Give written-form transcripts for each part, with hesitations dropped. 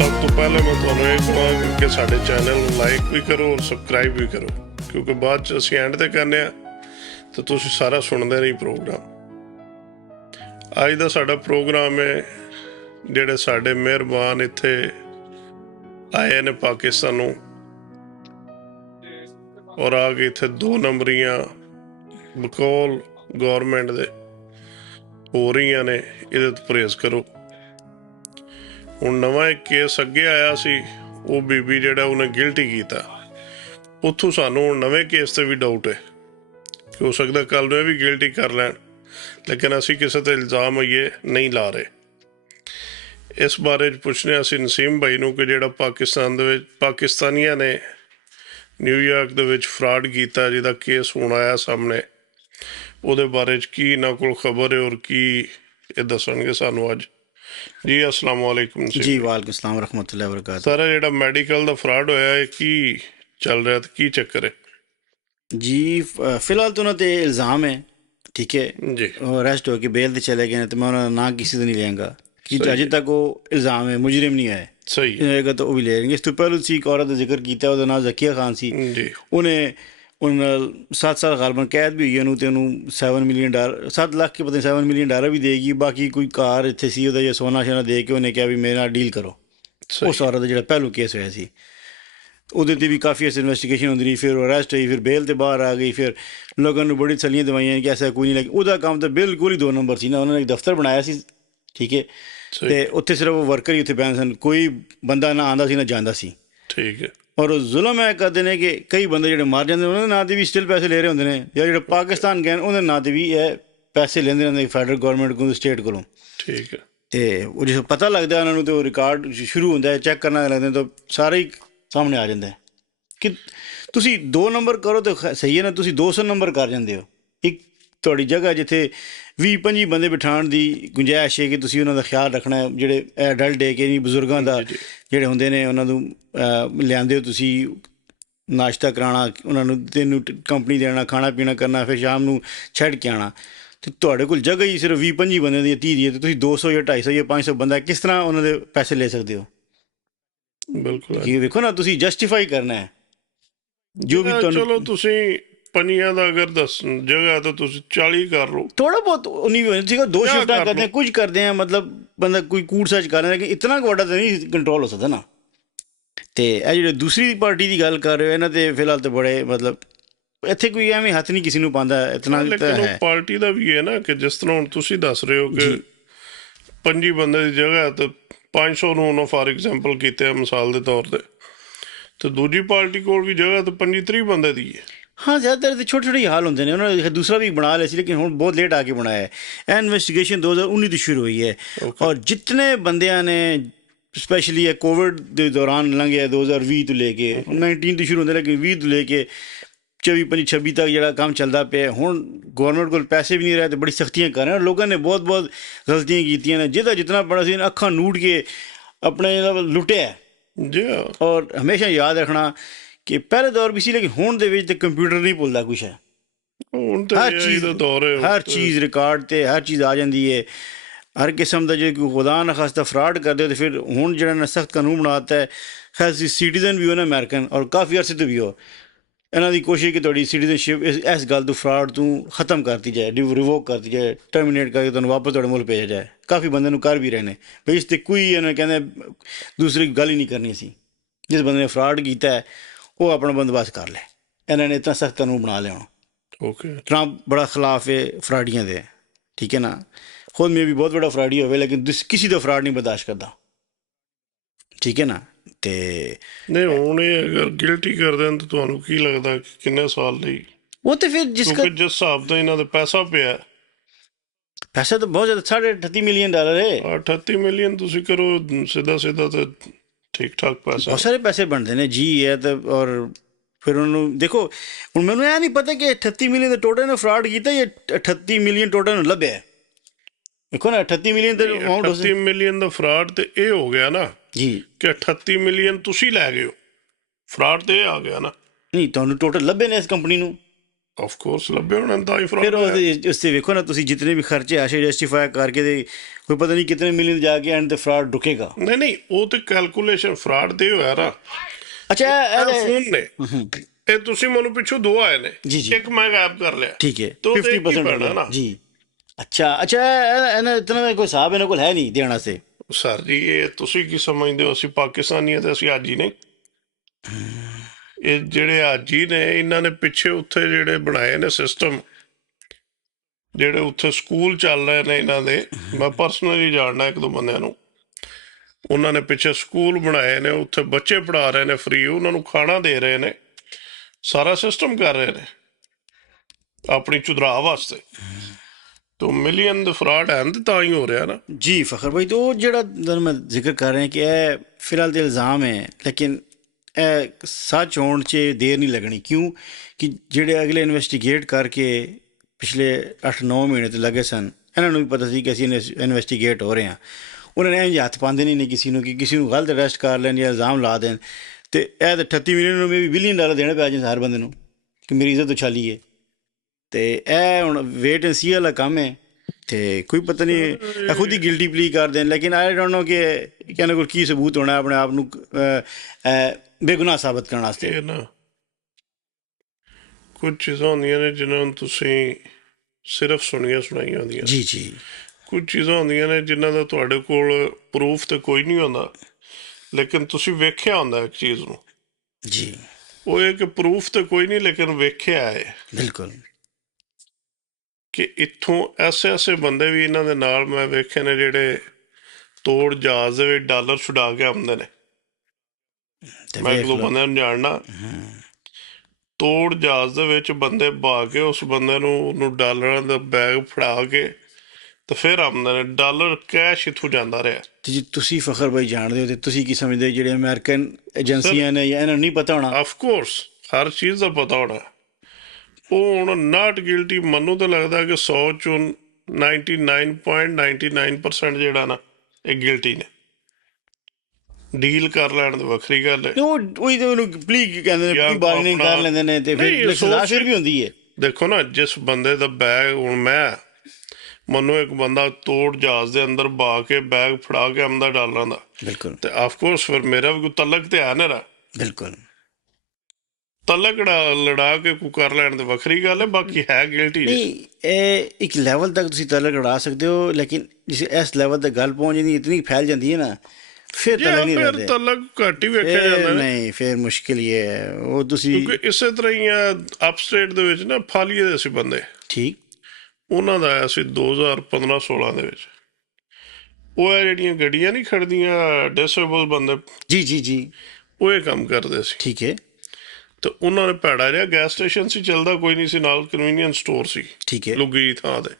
ਸਭ ਤੋਂ ਪਹਿਲਾਂ ਮੈਂ ਤੁਹਾਨੂੰ ਇਹ ਕਹਾਂਗਾ ਕਿ ਸਾਡੇ ਚੈਨਲ ਨੂੰ ਲਾਈਕ ਵੀ ਕਰੋ ਔਰ ਸਬਸਕ੍ਰਾਈਬ ਵੀ ਕਰੋ, ਕਿਉਂਕਿ ਬਾਅਦ 'ਚ ਅਸੀਂ ਐਂਡ 'ਤੇ ਕਰਨੇ ਆ ਤਾਂ ਤੁਸੀਂ ਸਾਰਾ ਸੁਣਦੇ ਨਹੀਂ ਪ੍ਰੋਗਰਾਮ। ਅੱਜ ਦਾ ਸਾਡਾ ਪ੍ਰੋਗਰਾਮ ਹੈ ਜਿਹੜੇ ਸਾਡੇ ਮਿਹਰਬਾਨ ਇੱਥੇ ਆਏ ਨੇ ਪਾਕਿਸਤਾਨੋਂ ਔਰ ਆ ਕੇ ਇੱਥੇ 2 ਨੰਬਰੀਆਂ ਬਕੌਲ ਗੌਰਮੈਂਟ ਦੇ ਹੋ ਰਹੀਆਂ ਨੇ, ਇਹਦੇ ਤੋਂ ਪਰਹੇਜ਼ ਕਰੋ। ਹੁਣ ਨਵਾਂ ਇੱਕ ਕੇਸ ਅੱਗੇ ਆਇਆ ਸੀ, ਉਹ ਬੀਬੀ ਜਿਹੜਾ ਉਹਨੇ ਗਿਲਟੀ ਕੀਤਾ, ਉੱਥੋਂ ਸਾਨੂੰ ਹੁਣ ਨਵੇਂ ਕੇਸ 'ਤੇ ਵੀ ਡਾਊਟ ਹੈ ਕਿ ਹੋ ਸਕਦਾ ਕੱਲ੍ਹ ਨੂੰ ਇਹ ਵੀ ਗਿਲਟੀ ਕਰ ਲੈਣ, ਲੇਕਿਨ ਅਸੀਂ ਕਿਸੇ 'ਤੇ ਇਲਜ਼ਾਮ ਇਹ ਨਹੀਂ ਲਾ ਰਹੇ। ਇਸ ਬਾਰੇ 'ਚ ਪੁੱਛਦੇ ਅਸੀਂ ਨਸੀਮ ਭਾਈ ਨੂੰ ਕਿ ਜਿਹੜਾ ਪਾਕਿਸਤਾਨ ਦੇ ਵਿੱਚ ਪਾਕਿਸਤਾਨੀਆਂ ਨੇ ਨਿਊਯਾਰਕ ਦੇ ਵਿੱਚ ਫਰਾਡ ਕੀਤਾ, ਜਿਹਦਾ ਕੇਸ ਹੁਣ ਆਇਆ ਸਾਹਮਣੇ, ਉਹਦੇ ਬਾਰੇ 'ਚ ਕੀ ਇਹਨਾਂ ਕੋਲ ਖਬਰ ਹੈ ਔਰ ਕੀ ਇਹ ਦੱਸਣਗੇ ਸਾਨੂੰ ਅੱਜ। ਜੀ ਅਸਲਾਮ ਵਾਲੇਕੁਮ ਜੀ ਵਾਲੇਕੁਮ ਸਲਾਮ ਰਹਿਮਤੁਲਾਹਿ ਵਬਰਕਾਤੁਹ। ਸਾਰਾ ਜਿਹੜਾ ਮੈਡੀਕਲ ਦਾ ਫਰਾਡ ਹੋਇਆ ਇਹ ਕੀ ਚੱਲ ਰਿਹਾ ਤੇ ਕੀ ਚੱਕਰ ਹੈ? ਜੀ ਫਿਲਹਾਲ ਤਾਂ ਉਹਨਾਂ 'ਤੇ ਇਲਜ਼ਾਮ ਹੈ, ਠੀਕ ਹੈ ਜੀ, ਉਹ ਅਰੈਸਟ ਹੋ ਕੇ ਬੇਲ 'ਤੇ ਚਲੇ ਗਏ ਨੇ, ਅਤੇ ਮੈਂ ਉਹਨਾਂ ਦਾ ਨਾਂ ਕਿਸੇ ਤੋਂ ਨਹੀਂ ਲਵਾਂਗਾ ਕਿ ਅਜੇ ਤੱਕ ਉਹ ਇਲਜ਼ਾਮ ਹੈ, ਮੁਜਰਿਮ ਨਹੀਂ ਹੈ। ਸਹੀ ਹੋਏਗਾ ਤਾਂ ਉਹ ਵੀ ਲੈ ਲੈਣਗੇ। ਇਸ ਤੋਂ ਪਹਿਲਾਂ ਸੀ ਇੱਕ ਔਰਤ ਦਾ ਜ਼ਿਕਰ ਕੀਤਾ, ਉਹਦਾ ਨਾਂ ਜ਼ਕੀਆ ਖਾਨ ਸੀ। ਜੀ, ਉਹਨੇ ਉਹਨਾਂ ਨਾਲ 7 ਸਾਲ ਗਾਲਬਨ ਕੈਦ ਵੀ ਹੋਈ ਉਹਨੂੰ, ਅਤੇ ਉਹਨੂੰ $7 ਮਿਲੀਅਨ 7 ਲੱਖ ਕੇ ਪਤਾ ਨਹੀਂ $7 ਮਿਲੀਅਨ ਵੀ ਦੇਗੀ। ਬਾਕੀ ਕੋਈ ਕਾਰ ਇੱਥੇ ਸੀ ਉਹਦਾ ਜਾਂ ਸੋਨਾ ਸ਼ੋਨਾ ਦੇ ਕੇ ਉਹਨੇ ਕਿਹਾ ਵੀ ਮੇਰੇ ਨਾਲ ਡੀਲ ਕਰੋ। ਉਸ ਔਰਤ ਦਾ ਜਿਹੜਾ ਪਹਿਲੂ ਕੇਸ ਹੋਇਆ ਸੀ ਉਹਦੇ 'ਤੇ ਵੀ ਕਾਫੀ ਅਰਸੇ ਇਨਵੈਸਟੀਗੇਸ਼ਨ ਹੁੰਦੀ ਰਹੀ, ਫਿਰ ਉਹ ਅਰੈਸਟ ਹੋਈ, ਫਿਰ ਬੇਲ 'ਤੇ ਬਾਹਰ ਆ ਗਈ, ਫਿਰ ਲੋਕਾਂ ਨੂੰ ਬੜੀ ਤਸੱਲੀਆਂ ਦਵਾਈਆਂ ਕਿ ਐਸਾ ਕੋਈ ਨਹੀਂ। ਲੱਗੀ ਉਹਦਾ ਕੰਮ ਤਾਂ ਬਿਲਕੁਲ ਹੀ 2 ਨੰਬਰ ਸੀ ਨਾ। ਉਹਨਾਂ ਨੇ ਇੱਕ ਦਫ਼ਤਰ ਬਣਾਇਆ ਸੀ, ਠੀਕ ਹੈ, ਅਤੇ ਉੱਥੇ ਸਿਰਫ ਉਹ ਵਰਕਰ ਹੀ ਉੱਥੇ ਬੈਠੇ ਸਨ, ਕੋਈ ਬੰਦਾ ਨਾ ਆਉਂਦਾ ਸੀ ਨਾ ਜਾਂਦਾ ਸੀ, ਠੀਕ ਹੈ। ਔਰ ਜ਼ੁਲਮ ਇਹ ਕਰਦੇ ਨੇ ਕਿ ਕਈ ਬੰਦੇ ਜਿਹੜੇ ਮਰ ਜਾਂਦੇ ਉਹਨਾਂ ਦੇ ਨਾਂ 'ਤੇ ਵੀ ਸਟਿਲ ਪੈਸੇ ਲੈ ਰਹੇ ਹੁੰਦੇ ਨੇ, ਜਾਂ ਜਿਹੜੇ ਪਾਕਿਸਤਾਨ ਗਏ ਉਹਦੇ ਨਾਂ 'ਤੇ ਵੀ ਇਹ ਪੈਸੇ ਲੈਂਦੇ ਰਹਿੰਦੇ ਫੈਡਰਲ ਗੌਰਮੈਂਟ ਕੋਲ, ਸਟੇਟ ਕੋਲੋਂ। ਠੀਕ ਹੈ। ਅਤੇ ਉਹ ਜਿਸ ਪਤਾ ਲੱਗਦਾ ਉਹਨਾਂ ਨੂੰ, ਤਾਂ ਉਹ ਰਿਕਾਰਡ ਸ਼ੁਰੂ ਹੁੰਦਾ ਹੈ, ਚੈੱਕ ਕਰਨਾ ਲੱਗਦਾ, ਤਾਂ ਸਾਰੇ ਹੀ ਸਾਹਮਣੇ ਆ ਜਾਂਦਾ ਕਿ ਤੁਸੀਂ 2 ਨੰਬਰ ਕਰੋ ਤਾਂ ਸਹੀ ਹੈ ਨਾ, ਤੁਸੀਂ 200 ਨੰਬਰ ਕਰ ਜਾਂਦੇ ਹੋ। ਇੱਕ ਤੁਹਾਡੀ ਜਗ੍ਹਾ ਜਿੱਥੇ 20-25 ਬੰਦੇ ਬਿਠਾਉਣ ਦੀ ਗੁੰਜਾਇਸ਼ ਹੈ ਕਿ ਤੁਸੀਂ ਉਹਨਾਂ ਦਾ ਖਿਆਲ ਰੱਖਣਾ, ਜਿਹੜੇ ਐਡਲਟ ਹੈ ਕਿ ਨਹੀਂ, ਬਜ਼ੁਰਗਾਂ ਦਾ ਜਿਹੜੇ ਹੁੰਦੇ ਨੇ ਉਹਨਾਂ ਨੂੰ ਲਿਆਉਂਦੇ ਹੋ ਤੁਸੀਂ, ਨਾਸ਼ਤਾ ਕਰਾਉਣਾ ਉਹਨਾਂ ਨੂੰ, ਤੈਨੂੰ ਕੰਪਨੀ ਦੇਣਾ, ਖਾਣਾ ਪੀਣਾ ਕਰਨਾ, ਫਿਰ ਸ਼ਾਮ ਨੂੰ ਛੱਡ ਕੇ ਆਉਣਾ, ਅਤੇ ਤੁਹਾਡੇ ਕੋਲ ਜਗ੍ਹਾ ਹੀ ਸਿਰਫ 20-25 ਬੰਦੇ ਦੀ 30 ਦੀ ਹੈ, ਅਤੇ ਤੁਸੀਂ 200 ਜਾਂ 250 ਜਾਂ 500 ਬੰਦਾ ਕਿਸ ਤਰ੍ਹਾਂ ਉਹਨਾਂ ਦੇ ਪੈਸੇ ਲੈ ਸਕਦੇ ਹੋ? ਬਿਲਕੁਲ। ਕਿ ਵੇਖੋ ਨਾ, ਤੁਸੀਂ ਜਸਟੀਫਾਈ ਕਰਨਾ ਹੈ ਜੋ ਵੀ ਤੁਹਾਨੂੰ। ਚਲੋ ਤੁਸੀਂ 5 ਦਾ ਅਗਰ ਜਗ੍ਹਾ ਤਾਂ ਤੁਸੀਂ 40 ਕਰ ਲਓ, ਥੋੜਾ ਬਹੁਤ ਉਨੀ ਵੀ ਹੋ ਸੀਗਾ। 2 ਸ਼ਿਫਟਾਂ ਕਰਦੇ ਕੁਝ ਕਰਦੇ ਆ, ਮਤਲਬ ਬੰਦਾ ਕੋਈ ਕੂੜ ਸੱਚ ਕਰ ਰਿਹਾ, ਲੇਕਿਨ ਇਤਨਾ ਵੱਡਾ ਤਾਂ ਨਹੀਂ ਕੰਟਰੋਲ ਹੋ ਸਕਦਾ ਨਾ। ਅਤੇ ਇਹ ਜਿਹੜੇ ਦੂਸਰੀ ਪਾਰਟੀ ਦੀ ਗੱਲ ਕਰ ਰਹੇ ਹੋ, ਇਹਨਾਂ 'ਤੇ ਫਿਲਹਾਲ ਤਾਂ ਬੜੇ ਮਤਲਬ ਇੱਥੇ ਕੋਈ ਐਵੇਂ ਹੱਥ ਨਹੀਂ ਕਿਸੇ ਨੂੰ ਪਾਉਂਦਾ ਇਤਨਾ। ਲੇਕਿਨ ਉਹ ਪਾਰਟੀ ਦਾ ਵੀ ਹੈ ਨਾ ਕਿ ਜਿਸ ਤਰ੍ਹਾਂ ਹੁਣ ਤੁਸੀਂ ਦੱਸ ਰਹੇ ਹੋ ਕਿ 25 ਬੰਦੇ ਦੀ ਜਗ੍ਹਾ ਤਾਂ 500 ਨੂੰ ਉਹਨਾਂ ਫਾਰ ਐਗਜ਼ਾਮਪਲ ਕੀਤੇ ਆ ਮਿਸਾਲ ਦੇ ਤੌਰ 'ਤੇ, ਅਤੇ ਦੂਜੀ ਪਾਰਟੀ ਕੋਲ ਵੀ ਜਗ੍ਹਾ ਤਾਂ 25-30 ਬੰਦੇ ਦੀ ਹੈ। ਹਾਂ, ਜ਼ਿਆਦਾਤਰ ਤਾਂ ਛੋਟੇ ਛੋਟੇ ਹਾਲ ਹੁੰਦੇ ਨੇ। ਉਹਨਾਂ ਨੇ ਦੂਸਰਾ ਵੀ ਬਣਾ ਲਿਆ ਸੀ, ਲੇਕਿਨ ਹੁਣ ਬਹੁਤ ਲੇਟ ਆ ਕੇ ਬਣਾਇਆ ਹੈ। ਇਹ ਇਨਵੈਸਟੀਗੇਸ਼ਨ 2019 ਤੋਂ ਸ਼ੁਰੂ ਹੋਈ ਹੈ, ਔਰ ਜਿਤਨੇ ਬੰਦਿਆਂ ਨੇ ਸਪੈਸ਼ਲੀ ਇਹ ਕੋਵਿਡ ਦੇ ਦੌਰਾਨ ਲੰਘਿਆ 2020 ਤੋਂ ਲੈ ਕੇ 19 ਤੋਂ ਸ਼ੁਰੂ ਹੁੰਦੇ, ਲੇਕਿਨ 20 ਤੋਂ ਲੈ ਕੇ 24, 25, 26 ਤੱਕ ਜਿਹੜਾ ਕੰਮ ਚੱਲਦਾ ਪਿਆ। ਹੁਣ ਗੌਰਮੈਂਟ ਕੋਲ ਪੈਸੇ ਵੀ ਨਹੀਂ ਰਹੇ, ਅਤੇ ਬੜੀ ਸਖਤੀਆਂ ਕਰ ਰਹੇ ਹਨ। ਲੋਕਾਂ ਨੇ ਬਹੁਤ ਬਹੁਤ ਗਲਤੀਆਂ ਕੀਤੀਆਂ ਨੇ, ਜਿਹਦਾ ਜਿਤਨਾ ਬੜਾ ਸੀ ਅੱਖਾਂ ਨੂੜ ਕੇ ਆਪਣੇ ਲੁੱਟਿਆ। ਜੀ, ਔਰ ਹਮੇਸ਼ਾ ਯਾਦ ਰੱਖਣਾ ਕਿ ਪਹਿਲੇ ਦੌਰ ਵੀ ਸੀ, ਲੇਕਿਨ ਹੁਣ ਦੇ ਵਿੱਚ ਤਾਂ ਕੰਪਿਊਟਰ ਨਹੀਂ ਭੁੱਲਦਾ ਕੁਛ ਹੈ। ਹੁਣ ਤਾਂ AI ਦਾ ਦੌਰ ਹੈ, ਹਰ ਚੀਜ਼ ਰਿਕਾਰਡ 'ਤੇ ਹਰ ਚੀਜ਼ ਆ ਜਾਂਦੀ ਹੈ। ਹਰ ਕਿਸਮ ਦਾ ਜੇ ਕੋਈ ਖੁਦਾ ਨਾ ਖਾਸਤਾ ਫਰਾਡ ਕਰਦੇ ਤਾਂ ਫਿਰ ਹੁਣ ਜਿਹੜਾ ਨਾ ਸਖਤ ਕਾਨੂੰਨ ਬਣਾ ਦਿੱਤਾ ਹੈ। ਖੈਰ ਸਿਟੀਜ਼ਨ ਵੀ ਹੋ ਨਾ ਅਮਰੀਕਨ, ਔਰ ਕਾਫੀ ਅਰਸੇ ਤੋਂ ਵੀ ਹੋ, ਇਹਨਾਂ ਦੀ ਕੋਸ਼ਿਸ਼ ਕਿ ਤੁਹਾਡੀ ਸਿਟੀਜ਼ਨਸ਼ਿਪ ਇਸ ਗੱਲ ਤੋਂ ਫਰਾਡ ਤੋਂ ਖਤਮ ਕਰਤੀ ਜਾਏ, ਰਿਵੋਕ ਕਰਤੀ ਜਾਏ, ਟਰਮੀਨੇਟ ਕਰਕੇ ਤੁਹਾਨੂੰ ਵਾਪਸ ਤੁਹਾਡੇ ਮੁਲਕ ਭੇਜਿਆ ਜਾਏ। ਕਾਫੀ ਬੰਦੇ ਨੂੰ ਕਰ ਵੀ ਰਹੇ ਨੇ ਬਈ, ਇਸ 'ਤੇ ਕੋਈ ਇਹਨਾਂ ਕਹਿੰਦੇ ਦੂਸਰੀ ਗੱਲ ਹੀ ਨਹੀਂ ਕਰਨੀ ਸੀ। ਜਿਸ ਬੰਦੇ ਨੇ ਫਰਾਡ ਕੀਤਾ ਹੈ ਉਹ ਆਪਣਾ ਬੰਦੋਬਸਤ ਕਰ ਲੈ। ਇਹਨਾਂ ਨੇ ਇਤਨਾ ਸਖਤ ਕਾਨੂੰਨ ਬਣਾ ਲਿਆ। ਓਕੇ, ਟਰੰਪ ਬੜਾ ਖਿਲਾਫ ਹੈ ਫਰਾਡੀਆਂ ਦੇ, ਠੀਕ ਹੈ ਨਾ। ਖੁਦ ਮੈਂ ਵੀ ਬਹੁਤ ਵੱਡਾ ਫਰਾਡੀ ਹੋਵੇ, ਲੇਕਿਨ ਕਿਸੇ ਦਾ ਫਰਾਡ ਨਹੀਂ ਬਰਦਾਸ਼ਤ ਕਰਦਾ, ਠੀਕ ਹੈ ਨਾ। ਅਤੇ ਨਹੀਂ ਹੁਣ ਇਹ ਅਗਰ ਗਿਲਟੀ ਕਰਦੇ ਹਨ ਤਾਂ ਤੁਹਾਨੂੰ ਕੀ ਲੱਗਦਾ ਕਿ ਕਿੰਨੇ ਸਾਲ ਲਈ? ਉਹ ਤਾਂ ਫਿਰ ਜਿਸ ਹਿਸਾਬ ਦਾ ਇਹਨਾਂ ਦਾ ਪੈਸਾ ਪਿਆ, ਪੈਸਾ ਤਾਂ ਬਹੁਤ ਜ਼ਿਆਦਾ $38 ਮਿਲੀਅਨ ਹੈ। 38 ਮਿਲੀਅਨ ਤੁਸੀਂ ਕਰੋ ਸਿੱਧਾ ਤਾਂ ਠੀਕ ਠਾਕ ਪੈਸਾ, ਬਹੁਤ ਸਾਰੇ ਪੈਸੇ ਬਣਦੇ ਨੇ ਜੀ। ਇਹ ਤਾਂ ਔਰ ਫਿਰ ਉਹਨੂੰ ਦੇਖੋ, ਹੁਣ ਮੈਨੂੰ ਇਹ ਨਹੀਂ ਪਤਾ ਕਿ 38 ਮਿਲੀਅਨ ਦਾ ਟੋਟਲ ਨੇ ਫਰਾਡ ਕੀਤਾ ਜਾਂ 38 ਮਿਲੀਅਨ ਟੋਟਲ ਨੂੰ ਲੱਭਿਆ। ਦੇਖੋ ਨਾ, 38 ਮਿਲੀਅਨ ਦਾ ਅਮਾਊਂਟ 38 ਮਿਲੀਅਨ ਦਾ ਫਰਾਡ ਤੇ ਇਹ ਹੋ ਗਿਆ ਨਾ ਜੀ ਕਿ 38 ਮਿਲੀਅਨ ਤੁਸੀਂ ਲੈ ਗਏ ਹੋ, ਫਰਾਡ ਤੇ ਇਹ ਆ ਗਿਆ ਨਾ। ਨਹੀਂ, ਤੁਹਾਨੂੰ ਟੋਟਲ ਲੱਭੇ ਨੇ ਇਸ ਕੰਪਨੀ ਨੂੰ। ਆਫ ਕੋਰਸ ਲੱਭੇ ਹੋਣਾ ਤਾਂ ਹੀ ਫਿਰ ਫਰਾਡ ਹੈ। ਉਸ ਤੇ ਵੇਖੋ ਨਾ ਤੁਸੀਂ, ਜਿਤਨੇ ਵੀ ਖਰਚੇ ਆਸ਼ੇ ਜਸਟੀਫਾਈ ਕਰਕੇ ਤੇ ਕੋਈ ਪਤਾ ਨਹੀਂ ਕਿਤਨੇ ਮਿਲੀਅਨ ਜਾ ਕੇ ਐਂਡ ਤੇ ਫਰਾਡ ਰੁਕੇਗਾ। ਨਹੀਂ ਨਹੀਂ, ਉਹ ਤੇ ਕੈਲਕੂਲੇਸ਼ਨ ਫਰਾਡ ਦੇ ਹੋਇਆ ਨਾ। ਅੱਛਾ ਇਹ ਫੋਨ ਨੇ, ਇਹ ਤੁਸੀਂ ਮੈਨੂੰ ਪਿੱਛੋਂ ਦੋ ਆਏ ਨੇ, ਜੀ ਜੀ ਇੱਕ ਮੈਂ ਗਾਇਬ ਕਰ ਲਿਆ, ਠੀਕ ਹੈ, ਤੇ ਉਹ ਤੇ ਇੱਕ ਹੀ 50% ਹੋ ਪੈਣਾ ਗਿਆ ਨਾ। ਜੀ। ਅੱਛਾ ਅੱਛਾ, ਇਹਨਾਂ ਇਤਨਾ ਦਾ ਕੋਈ ਹਿਸਾਬ ਇਹਨਾਂ ਕੋਲ ਹੈ ਨਹੀਂ ਦੇਣ ਵਾਸਤੇ। ਸਰ ਜੀ, ਇਹ ਤੁਸੀਂ ਕੀ ਸਮਝਦੇ ਹੋ ਅਸੀਂ ਪਾਕਿਸਤਾਨੀ ਹਾਂ ਤੇ ਅਸੀਂ ਅੱਜ ਹੀ ਨਹੀਂ? ਇਹ ਜਿਹੜੇ ਅੱਜ ਹੀ ਨੇ, ਇਹਨਾਂ ਨੇ ਪਿੱਛੇ ਉੱਥੇ ਜਿਹੜੇ ਬਣਾਏ ਨੇ ਸਿਸਟਮ, ਜਿਹੜੇ ਉੱਥੇ ਸਕੂਲ ਚੱਲ ਰਹੇ ਨੇ ਇਹਨਾਂ ਦੇ, ਮੈਂ ਪਰਸਨਲੀ ਜਾਣਦਾ ਇੱਕ ਦੋ ਬੰਦਿਆਂ ਨੂੰ, ਉਹਨਾਂ ਨੇ ਪਿੱਛੇ ਸਕੂਲ ਬਣਾਏ ਨੇ, ਉੱਥੇ ਬੱਚੇ ਪੜ੍ਹਾ ਰਹੇ ਨੇ ਫ੍ਰੀ, ਉਹਨਾਂ ਨੂੰ ਖਾਣਾ ਦੇ ਰਹੇ ਨੇ, ਸਾਰਾ ਸਿਸਟਮ ਕਰ ਰਹੇ ਨੇ ਆਪਣੀ ਚੁਦਰਾ ਵਾਸਤੇ। ਤੋ ਮਿਲੀਅਨ ਦੇ ਫਰਾਡ ਹੈ ਤੇ ਤਾਂ ਹੀ ਹੋ ਰਿਹਾ ਨਾ। ਜੀ ਫਖਰ ਭਾਈ, तो ਜਿਹੜਾ ਤੁਹਾਨੂੰ ਮੈਂ ਜ਼ਿਕਰ ਕਰ ਰਿਹਾ ਕਿ ਇਹ ਫਿਲਹਾਲ ਤੇ ਇਲਜ਼ਾਮ ਹੈ, ਲੇਕਿਨ ਇਹ ਸੱਚ ਹੋਣ 'ਚ ਦੇਰ ਨਹੀਂ ਲੱਗਣੀ। ਕਿਉਂ ਕਿ ਜਿਹੜੇ ਅਗਲੇ ਇਨਵੈਸਟੀਗੇਟ ਕਰਕੇ ਪਿਛਲੇ 8-9 ਮਹੀਨੇ ਤੋਂ ਲੱਗੇ ਸਨ, ਇਹਨਾਂ ਨੂੰ ਵੀ ਪਤਾ ਸੀ ਕਿ ਅਸੀਂ ਇਨਵੈਸਟੀਗੇਟ ਹੋ ਰਹੇ ਹਾਂ। ਉਹਨਾਂ ਨੇ ਇੰਝ ਹੱਥ ਪਾਉਂਦੇ ਨਹੀਂ ਕਿਸੇ ਨੂੰ ਕਿ ਕਿਸੇ ਨੂੰ ਗਲਤ ਅਰੈਸਟ ਕਰ ਲੈਣ ਜਾਂ ਇਲਜ਼ਾਮ ਲਾ ਦੇਣ, ਅਤੇ ਇਹ ਤਾਂ 38 ਮਿਲੀਅਨ ਨੂੰ ਵੀ ਬਿਲੀਅਨ ਡਾਲਰ ਦੇਣੇ ਪੈ ਜਾਣ ਹਰ ਬੰਦੇ ਨੂੰ ਕਿ ਮੇਰੀ ਇੱਜ਼ਤ ਉਛਾਲੀ ਹੈ। ਅਤੇ ਇਹ ਹੁਣ ਵੇਟ ਐਂਡ ਸੀ ਵਾਲਾ ਕੰਮ ਹੈ, ਅਤੇ ਕੋਈ ਪਤਾ ਨਹੀਂ ਇਹ ਖੁਦ ਹੀ ਗਿਲਟੀ ਪਲੀ ਕਰ ਦੇਣ। ਲੇਕਿਨ ਆਈ ਡੋਂਟ ਨੋ ਕਿ ਇਹਨਾਂ ਕੋਲ ਕੀ ਸਬੂਤ ਹੋਣਾ ਆਪਣੇ ਆਪ ਨੂੰ ਬੇਗੁਨਾਹ ਸਾਬਤ ਕਰਨ ਵਾਸਤੇ। ਇਹ ਨਾ ਕੁਝ ਚੀਜ਼ਾਂ ਹੁੰਦੀਆਂ ਨੇ ਜਿਨ੍ਹਾਂ ਨੂੰ ਤੁਸੀਂ ਸਿਰਫ ਸੁਣੀਆਂ ਸੁਣਾਈਆਂ ਹੁੰਦੀਆਂ, ਜੀ ਜੀ ਕੁਝ ਚੀਜ਼ਾਂ ਹੁੰਦੀਆਂ ਨੇ ਜਿਨ੍ਹਾਂ ਦਾ ਤੁਹਾਡੇ ਕੋਲ ਪ੍ਰੂਫ ਤੇ ਕੋਈ ਨਹੀਂ ਹੁੰਦਾ, ਲੇਕਿਨ ਤੁਸੀਂ ਵੇਖਿਆ ਹੁੰਦਾ ਇੱਕ ਚੀਜ਼ ਨੂੰ। ਜੀ ਉਹ ਇਹ ਕਿ ਪ੍ਰੂਫ ਤੇ ਕੋਈ ਨਹੀਂ, ਲੇਕਿਨ ਵੇਖਿਆ ਹੈ ਬਿਲਕੁਲ ਕਿ ਇੱਥੋਂ ਐਸੇ ਬੰਦੇ ਵੀ ਇਹਨਾਂ ਦੇ ਨਾਲ ਮੈਂ ਵੇਖੇ ਨੇ ਜਿਹੜੇ ਤੋੜ ਜਹਾਜ਼ ਦੇ ਵਿੱਚ ਡਾਲਰ ਛੁਡਾ ਕੇ ਆਉਂਦੇ ਨੇ। ਤੇ ਮੈਂ ਇੱਕ ਵੇਖ ਦੋ ਲਓ। ਬੰਦਿਆਂ ਨੂੰ ਜਾਣਨਾ, ਤੋੜ ਜਹਾਜ਼ ਦੇ ਵਿੱਚ ਬੰਦੇ ਪਾ ਕੇ ਉਸ ਬੰਦੇ ਨੂੰ ਉਹਨੂੰ ਡਾਲਰਾਂ ਦਾ ਬੈਗ ਫੜਾ ਕੇ ਤੇ ਫਿਰ ਆਉਂਦੇ ਨੇ। ਡਾਲਰ ਕੈਸ਼ ਇੱਥੋਂ ਜਾਂਦਾ ਰਿਹਾ। ਤੇ ਜੀ ਤੁਸੀਂ ਫਖਰ ਭਾਈ ਜਾਣਦੇ ਹੋ, ਤੇ ਤੁਸੀਂ ਕੀ ਸਮਝਦੇ ਹੋ ਜਿਹੜੇ ਅਮਰੀਕਨ ਏਜੰਸੀਆਂ ਨੇ, ਜਾਂ ਇਹਨਾਂ ਨੂੰ ਨਹੀਂ ਪਤਾ ਹੋਣਾ? ਆਫ ਕੋਰਸ ਹਰ ਚੀਜ਼ ਦਾ ਪਤਾ ਹੋਣਾ। ਉਹ ਹੁਣ ਨਾਟ ਗਿਲਟੀ, ਮੈਨੂੰ ਤਾਂ ਲੱਗਦਾ ਕਿ 100 ਚੋਂ 99.99% ਜਿਹੜਾ ਨਾ ਇਹ ਗਿਲਟੀ ਨੇ। ਡੀਲ ਕਰ ਲੈਣ ਦੀ ਵੱਖਰੀ ਗੱਲ ਹੈ। ਉਹੀ ਤਾਂ ਉਹਨੂੰ ਪਲੀ ਕਹਿੰਦੇ ਨੇ, ਜਾਂ ਪਲੀ ਬਾਰਗੇਨਿੰਗ ਕਰ ਆਪਣਾ- ਲੈਂਦੇ ਨੇ, ਤੇ ਨਹੀਂ, ਫਿਰ ਸਜ਼ਾ ਫਿਰ ਵੀ ਹੁੰਦੀ ਹੈ। ਦੇਖੋ ਨਾ, ਜਿਸ ਬੰਦੇ ਦਾ ਬੈਗ, ਹੁਣ ਮੈਨੂੰ ਇੱਕ ਬੰਦਾ ਤੋੜ ਜਹਾਜ਼ ਦੇ ਅੰਦਰ ਪਾ ਕੇ ਬੈਗ ਫੜਾ ਕੇ ਆਉਂਦਾ ਡਾਲਰਾਂ ਦਾ, ਬਿਲਕੁਲ ਤੇ ਆਫ ਕੋਰਸ ਫਿਰ ਮੇਰਾ ਵੀ ਕੋਈ ਤਲਕ ਤੇ ਹੈ ਨਾ। ਬਿਲਕੁਲ ਤਲਕ ਲੜਾ ਕੇ ਕੋਈ ਕਰ ਲੈਣ ਦੀ ਵੱਖਰੀ ਗੱਲ ਹੈ, ਬਾਕੀ ਹੈ ਗਿਲਟੀ ਨੇ। ਨਹੀਂ, ਇਹ ਇੱਕ ਲੈਵਲ ਤੱਕ ਤੁਸੀਂ ਤਲਕ ਲੜਾ ਸਕਦੇ ਹੋ, ਲੇਕਿਨ ਜਿਸ ਇਸ ਲੈਵਲ ਤੱਕ ਗੱਲ ਪਹੁੰਚ ਜਾਂਦੀ, ਇਤਨੀ ਫੈਲ ਜਾਂਦੀ ਹੈ ਨਾ, ਫਿਰ ਤਲਕ ਨਹੀਂ ਫਿਰ ਰਹਿੰਦੇ। ਤਲਕ ਘੱਟ ਹੀ ਵੇਖਿਆ ਜਾਂਦਾ ਹੈ, ਨਹੀਂ ਫਿਰ ਮੁਸ਼ਕਿਲ ਹੀ ਹੈ ਉਹ। ਤੁਸੀਂ ਕਿਉਂਕਿ ਇਸੇ ਤਰ੍ਹਾਂ ਹੀ ਆ ਅਪਸਟੇਟ ਦੇ ਵਿੱਚ ਨਾ ਫਾਲੀਏ ਦੇ ਸੀ ਬੰਦੇ, ਠੀਕ ਉਹਨਾਂ ਦਾ ਆਇਆ ਸੀ 2015-16 ਦੇ ਵਿੱਚ। ਉਹ ਇਹ ਜਿਹੜੀਆਂ ਗੱਡੀਆਂ ਨਹੀਂ ਖੜਦੀਆਂ ਡਿਸੇਬਲ ਬੰਦੇ, ਜੀ ਜੀ ਜੀ ਉਹ ਇਹ ਕੰਮ ਕਰਦੇ ਸੀ। ਠੀਕ ਹੈ ਤੇ ਉਹਨਾਂ ਨੇ ਭੈੜਾ ਜਿਹਾ ਗੈਸ ਸਟੇਸ਼ਨ ਸੀ, ਚੱਲਦਾ ਕੋਈ ਨਹੀਂ ਸੀ, ਨਾਲ ਕਨਵੀਨੀਅੰਸ ਸਟੋਰ ਸੀ ਠੀਕ ਹੈ ਲੁੱਗੀ ਦੀ ਥਾਂ ਤੇ।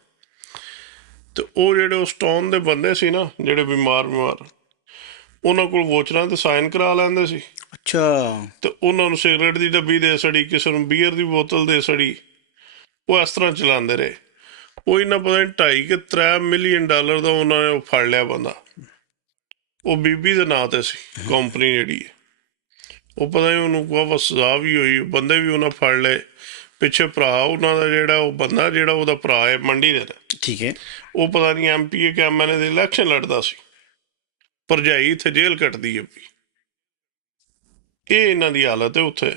ਤੇ ਉਹ ਜਿਹੜੇ ਉਸ ਟਾਊਨ ਦੇ ਬੰਦੇ ਸੀ ਨਾ, ਜਿਹੜੇ ਬਿਮਾਰ, ਉਹਨਾਂ ਕੋਲ ਵੋਚਰਾਂ ਤੇ ਸਾਈਨ ਕਰਾ ਲੈਂਦੇ ਸੀ। ਅੱਛਾ ਤੇ ਉਹਨਾਂ ਨੂੰ ਸਿਗਰਟ ਦੀ ਡੱਬੀ ਦੇ ਛੜੀ, ਕਿਸੇ ਨੂੰ ਬੀਅਰ ਦੀ ਬੋਤਲ ਦੇ ਛੜੀ, ਉਹ ਇਸ ਤਰ੍ਹਾਂ ਚਲਾਉਂਦੇ ਰਹੇ। ਉਹ ਇਹਨਾਂ ਪਤਾ ਨਹੀਂ 2.5 ਕਿ 3 ਮਿਲੀਅਨ ਡਾਲਰ ਦਾ ਉਹਨਾਂ ਨੇ ਉਹ ਫੜ ਲਿਆ ਬੰਦਾ। ਉਹ ਬੀਬੀ ਦੇ ਨਾਂ ਤੇ ਸੀ ਕੰਪਨੀ ਜਿਹੜੀ ਹੈ। ਉਹ ਪਤਾ ਨਹੀਂ ਉਹਨੂੰ ਕੋਈ ਸਜ਼ਾ ਵੀ ਹੋਈ, ਬੰਦੇ ਵੀ ਉਹਨਾਂ ਫੜ ਲਏ। ਪਿੱਛੇ ਭਰਾ ਉਹਨਾਂ ਦਾ ਜਿਹੜਾ, ਉਹ ਬੰਦਾ ਜਿਹੜਾ ਉਹਦਾ ਭਰਾ ਹੈ ਮੰਡੀ ਦੇ, ਠੀਕ ਹੈ ਉਹ ਪਤਾ ਨਹੀਂ MP ਕਿ MLA ਦੇ ਇਲੈਕਸ਼ਨ ਲੜਦਾ ਸੀ। ਭਰਜਾਈ ਇੱਥੇ ਜੇਲ੍ਹ ਕੱਟਦੀ ਹੈ ਵੀ। ਇਹ ਇਹਨਾਂ ਦੀ ਹਾਲਤ ਹੈ ਉੱਥੇ।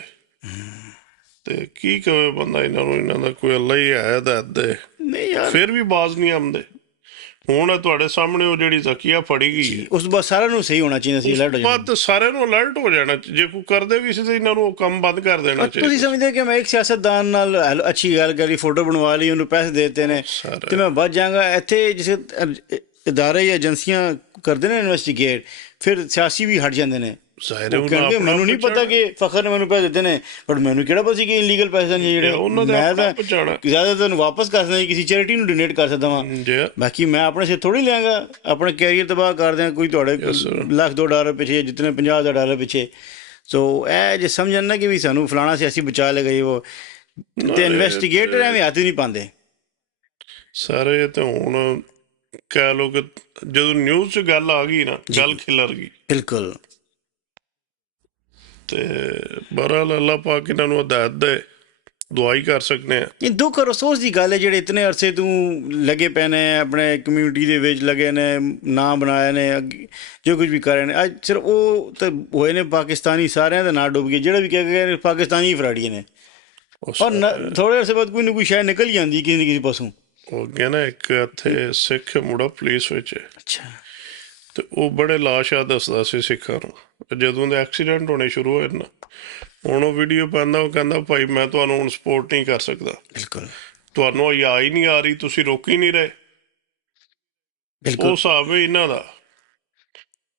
ਤੇ ਕੀ ਕਵੇ ਬੰਦਾ ਇਹਨਾਂ ਨੂੰ, ਇਹਨਾਂ ਦਾ ਕੋਈ ਅੱਲਾ ਹੀ ਹੈ ਹਦਾਇਤ ਦੇ, ਨਹੀਂ ਯਾਰ, ਫਿਰ ਵੀ ਬਾਜ਼ ਨਹੀਂ ਆਉਂਦੇ। ਹੁਣ ਤੁਹਾਡੇ ਸਾਹਮਣੇ ਉਹ ਜਿਹੜੀ ਜ਼ਕੀਆ ਫੜੀ ਗਈ ਹੈ, ਉਸ ਤੋਂ ਬਾਅਦ ਸਾਰਿਆਂ ਨੂੰ ਸਹੀ ਹੋਣਾ ਚਾਹੀਦਾ ਸੀ, ਅਲਰਟ ਹੋ ਜਾਣਾ। ਬਾਅਦ ਸਾਰਿਆਂ ਨੂੰ ਅਲਰਟ ਹੋ ਜਾਣਾ। ਜੇ ਕੋਈ ਕਰਦੇ ਵੀ ਸੀ ਤਾਂ ਇਹਨਾਂ ਨੂੰ ਉਹ ਕੰਮ ਬੰਦ ਕਰ ਦੇਣਾ ਤੁਸੀਂ ਚਾਹੀਦਾ। ਸਮਝਦੇ ਹੋ ਕਿ ਮੈਂ ਇੱਕ ਸਿਆਸਤਦਾਨ ਨਾਲ ਅੱਛੀ ਗੱਲ ਕਰੀ, ਫੋਟੋ ਬਣਵਾ ਲਈ, ਉਹਨੂੰ ਪੈਸੇ ਦੇ ਦਿੱਤੇ ਨੇ, ਤੇ ਮੈਂ ਬਚ ਜਾਵਾਂਗਾ? ਇੱਥੇ ਜਿਸ ਇਦਾਰੇ ਜਾਂ ਏਜੰਸੀਆਂ ਕਰਦੇ ਨੇ ਇਨਵੈਸਟੀਗੇਟ, ਫਿਰ ਸਿਆਸੀ ਵੀ ਹਟ ਜਾਂਦੇ ਨੇ। ਜ਼ਾਹਿਰ ਉਹ ਕਹਿੰਦੇ ਮੈਨੂੰ ਨਹੀਂ ਪਤਾ ਕਿ ਫਖਰ ਨੇ ਮੈਨੂੰ ਪੈਸੇ ਦਿੱਤੇ ਨੇ, ਬਟ ਮੈਨੂੰ ਕਿਹੜਾ ਪਤਾ ਸੀ ਕਿ ਇਲੀਗਲ ਪੈਸੇ ਨੇ ਜਿਹੜੇ। ਉਹਨਾਂ ਦਾ ਮੈਂ ਤਾਂ ਪਹੁੰਚਾਣਾ ਜ਼ਿਆਦਾਤਰ ਵਾਪਸ ਕਰ ਸਕਦਾ, ਕਿਸੇ ਚੈਰਿਟੀ ਨੂੰ ਡੋਨੇਟ ਕਰ ਸਕਦਾ ਵਾਂ। ਬਾਕੀ ਮੈਂ ਆਪਣੇ ਸੇ ਥੋੜ੍ਹੀ ਲਿਆਂਗਾ, ਆਪਣੇ ਕੈਰੀਅਰ ਤਬਾਹ ਕਰ ਦਿਆਂ ਕੋਈ ਤੁਹਾਡੇ $1,00,000-2 ਪਿੱਛੇ, ਜਿਤਨੇ $50,000 ਪਿੱਛੇ। ਸੋ ਇਹ ਜੇ ਸਮਝਣ ਨਾ ਕਿ ਵੀ ਸਾਨੂੰ ਫਲਾਣਾ ਸਿਆਸੀ ਬਚਾ ਲੇਗਾ ਜੀ ਉਹ, ਤੇ ਇਨਵੈਸਟੀਗੇਟਰ ਐਵੇਂ ਹੱਥ ਹੀ ਨਹੀਂ ਪਾਉਂਦੇ ਸਾਰੇ। ਤੇ ਹੁਣ ਕਹਿ ਲਓ ਕਿ ਜਦੋਂ ਨਿਊਜ਼ 'ਚ ਗੱਲ ਆ ਗਈ ਨਾ, ਗੱਲ ਖਿਲਰ ਗਈ। ਬਿਲਕੁਲ। ਤੇ ਬਹਰਹਾਲ ਅੱਲਾ ਪਾਕ ਇਹਨਾਂ ਨੂੰ ਹਦਾਇਤ ਦੇ, ਦੁਆ ਹੀ ਕਰ ਸਕਦੇ ਹਾਂ। ਇਹ ਦੁੱਖ ਔਰ ਅਫਸੋਸ ਦੀ ਗੱਲ ਹੈ ਜਿਹੜੇ ਇਤਨੇ ਅਰਸੇ ਤੋਂ ਲੱਗੇ ਪਏ ਨੇ ਆਪਣੇ ਕਮਿਊਨਿਟੀ ਦੇ ਵਿੱਚ ਲੱਗੇ ਨੇ ਨਾਂ ਬਣਾਏ ਨੇ ਜੋ ਕੁਝ ਵੀ ਕਰ ਰਹੇ ਨੇ ਅੱਜ ਸਿਰਫ ਉਹ ਤਾਂ ਹੋਏ ਨੇ ਪਾਕਿਸਤਾਨੀ ਸਾਰਿਆਂ ਦਾ ਨਾਂ ਡੁੱਬ ਗਿਆ ਜਿਹੜਾ ਵੀ ਕਹਿ ਗਏ ਪਾਕਿਸਤਾਨੀ ਫਰਾੜੀਏ ਨੇ ਔਰ ਥੋੜ੍ਹੇ ਅਰਸੇ ਬਾਅਦ ਕੋਈ ਨਾ ਕੋਈ ਸ਼ਾਇਦ ਨਿਕਲ ਜਾਂਦੀ ਕਿਸੇ ਨਾ ਕਿਸੇ ਪਾਸੋਂ। ਉਹ ਅੱਗੇ ਨਾ ਇੱਕ ਇੱਥੇ ਸਿੱਖ ਮੁੰਡਾ ਪੁਲਿਸ ਵਿੱਚ ਅੱਛਾ ਤੇ ਉਹ ਬੜੇ ਲਾਸ਼ਾਂ ਦੱਸਦਾ ਸੀ ਸਿੱਖਾਂ ਨੂੰ ਜਦੋਂ ਦੇ ਐਕਸੀਡੈਂਟ ਹੋਣੇ ਸ਼ੁਰੂ ਹੋਏ ਨਾ ਹੁਣ ਉਹ ਵੀਡੀਓ ਪਾਉਂਦਾ ਉਹ ਕਹਿੰਦਾ ਭਾਈ ਮੈਂ ਤੁਹਾਨੂੰ ਹੁਣ ਸਪੋਰਟ ਨਹੀਂ ਕਰ ਸਕਦਾ ਬਿਲਕੁਲ ਤੁਹਾਨੂੰ ਆ ਹੀ ਨਹੀਂ ਆ ਰਹੀ ਤੁਸੀਂ ਰੋਕ ਹੀ ਨਹੀਂ ਰਹੇ। ਉਹ ਹਿਸਾਬ ਹੈ ਇਹਨਾਂ ਦਾ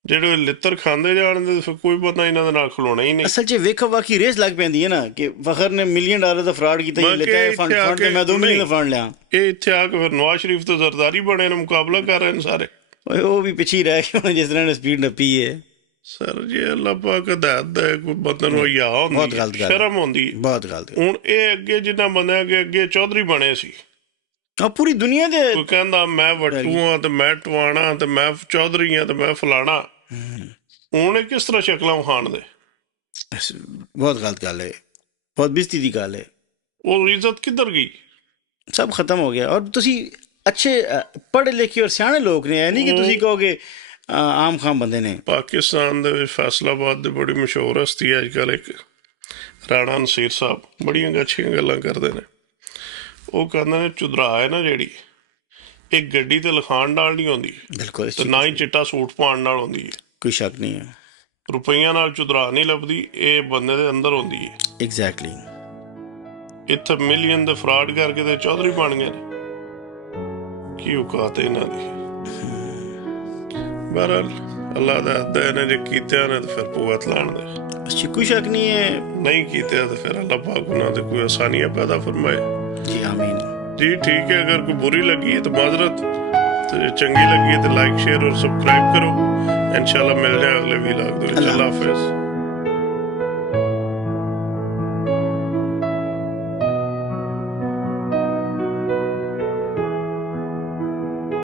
ਜਿਹੜੇ ਲਿੱਤਰ ਖਾਂਦੇ ਜਾਣਦੇ ਫਿਰ ਕੋਈ ਬੰਦਾ ਇਹਨਾਂ ਦੇ ਨਾਲ ਖਲੋਣਾ ਹੀ ਨਹੀਂ। ਅਸਲ 'ਚ ਵੇਖੋ ਵਾਕੀ ਰੇਸ ਲੱਗ ਪੈਂਦੀ ਹੈ ਨਾ ਕਿ ਫਖਰ ਨੇ $1 ਮਿਲੀਅਨ ਦਾ ਫਰਾਡ ਕੀਤਾ ਹੀ ਲਿੱਤਾ ਫੰਡ ਤੇ ਮੈਂ $2 ਮਿਲੀਅਨ ਦਾ ਫੰਡ ਲਿਆ। ਇਹ ਇੱਥੇ ਆ ਕੇ ਫਿਰ ਨਵਾਜ਼ ਸ਼ਰੀਫ ਤੋਂ ਜ਼ਰਦਾਰੀ ਬਣੇ ਨੇ ਮੁਕਾਬਲਾ ਕਰ ਰਹੇ ਨੇ ਸਾਰੇ। ਉਹ ਵੀ ਪਿੱਛੇ ਹੀ ਰਹਿ ਗਏ ਜਿਸ ਤਰ੍ਹਾਂ ਨੇ ਸਪੀਡ ਨੱਪੀ ਹੈ। ਸਰ ਜੀ ਅੱਲਾਹ ਪਾਕ ਹਦਾਇਤ ਦਾ ਕੋਈ ਬੰਦੇ ਨੂੰ ਯਾ ਹੁੰਦੀ ਸ਼ਰਮ ਹੁੰਦੀ ਬਹੁਤ ਗਲਤ। ਹੁਣ ਇਹ ਅੱਗੇ ਜਿੱਦਾਂ ਬੰਦਿਆਂ ਅੱਗੇ ਚੌਧਰੀ ਬਣੇ ਸੀ ਆ ਪੂਰੀ ਦੁਨੀਆ ਦੇ ਕੋਈ ਕਹਿੰਦਾ ਮੈਂ ਵੱਟੂ ਹਾਂ ਤੇ ਮੈਂ ਟਵਾਣਾ ਤੇ ਮੈਂ ਚੌਧਰੀ ਹਾਂ ਤੇ ਮੈਂ ਫਲਾਣਾ ਹੁਣ ਇਹ ਕਿਸ ਤਰ੍ਹਾਂ ਸ਼ਕਲਾਂ ਵਿਖਾਣ ਦੇ ਬਹੁਤ ਗਲਤ ਗੱਲ ਹੈ ਬਹੁਤ ਬੇਇੱਜ਼ਤੀ ਦੀ ਗੱਲ ਹੈ। ਉਹ ਇੱਜ਼ਤ ਕਿੱਧਰ ਗਈ ਸਭ ਖਤਮ ਹੋ ਗਿਆ। ਔਰ ਤੁਸੀਂ ਅੱਛੇ ਪੜ੍ਹੇ ਲਿਖੇ ਔਰ ਸਿਆਣੇ ਲੋਕ ਨੇ ਇਹ ਨਹੀਂ ਕਿ ਤੁਸੀਂ ਕਹੋਗੇ ਆਮ ਖਾਮ ਬੰਦੇ ਨੇ। ਪਾਕਿਸਤਾਨ ਦੇ ਵਿੱਚ ਫੈਸਲਾਬਾਦ ਦੇ ਬੜੀ ਮਸ਼ਹੂਰ ਹਸਤੀ ਹੈ ਅੱਜ ਕੱਲ੍ਹ ਇੱਕ ਰਾਣਾ ਨਸੀਰ ਸਾਹਿਬ ਬੜੀਆਂ ਅੱਛੀਆਂ ਗੱਲਾਂ ਕਰਦੇ ਨੇ। ਉਹ ਕਹਿੰਦੇ ਨੇ ਚੁਦਰਾ ਹੈ ਨਾ ਜਿਹੜੀ ਇਹ ਗੱਡੀ ਤੇ ਲਿਖਾਣ ਨਾਲ ਨਹੀਂ ਹੁੰਦੀ ਬਿਲਕੁਲ ਤੇ ਨਾ ਹੀ ਚਿੱਟਾ ਸੂਟ ਪਾਉਣ ਨਾਲ ਹੁੰਦੀ ਹੈ ਕੋਈ ਸ਼ੱਕ ਨਹੀਂ ਹੈ। ਰੁਪਈਆਂ ਨਾਲ ਚੁਦਰਾ ਨਹੀਂ ਲੱਭਦੀ ਇਹ ਬੰਦੇ ਦੇ ਅੰਦਰ ਹੁੰਦੀ ਹੈ। ਐਗਜ਼ੈਕਟਲੀ ਇੱਥੇ ਮਿਲੀਅਨ ਦੇ ਫਰਾਡ ਕਰਕੇ ਤੇ ਚੌਧਰੀ ਬਣ ਗਏ ਨੇ ਕੀ ਔਕਾਤ ਹੈ ਇਹਨਾਂ ਦੀ। ਬਹਰਹਾਲ ਅੱਲਾਹ ਦਾ ਹੱਦ ਹੈ ਇਹਨੇ ਜੇ ਕੀਤਿਆਂ ਨੇ ਤੇ ਫਿਰ ਭੁਗਤ ਲੈਣ ਦੇ ਅੱਛਾ ਕੋਈ ਸ਼ੱਕ ਨਹੀਂ ਹੈ। ਨਹੀਂ ਕੀਤੇ ਤੇ ਫਿਰ ਅੱਲਾਹ ਪਾਕ ਉਹਨਾਂ ਤੇ ਕੋਈ ਆਸਾਨੀਆਂ ਪੈਦਾ ਫਰਮਾਏ। ਜੀ ਆਮੀਨ ਜੀ ਠੀਕ ਹੈ। ਅਗਰ ਕੋਈ ਬੁਰੀ ਲੱਗੀ ਹੈ ਤਾਂ ਮਾਜ਼ਰਤ ਤੇ ਜੇ ਚੰਗੀ ਲੱਗੀ ਹੈ ਤਾਂ ਲਾਈਕ ਸ਼ੇਅਰ ਔਰ ਸਬਸਕ੍ਰਾइब करो। इंशाल्लाह मिल जाए अगले व्लॉग ਦੇ ਵਿੱਚ। ਅੱਲਾਹ ਹਾਫਿਜ਼।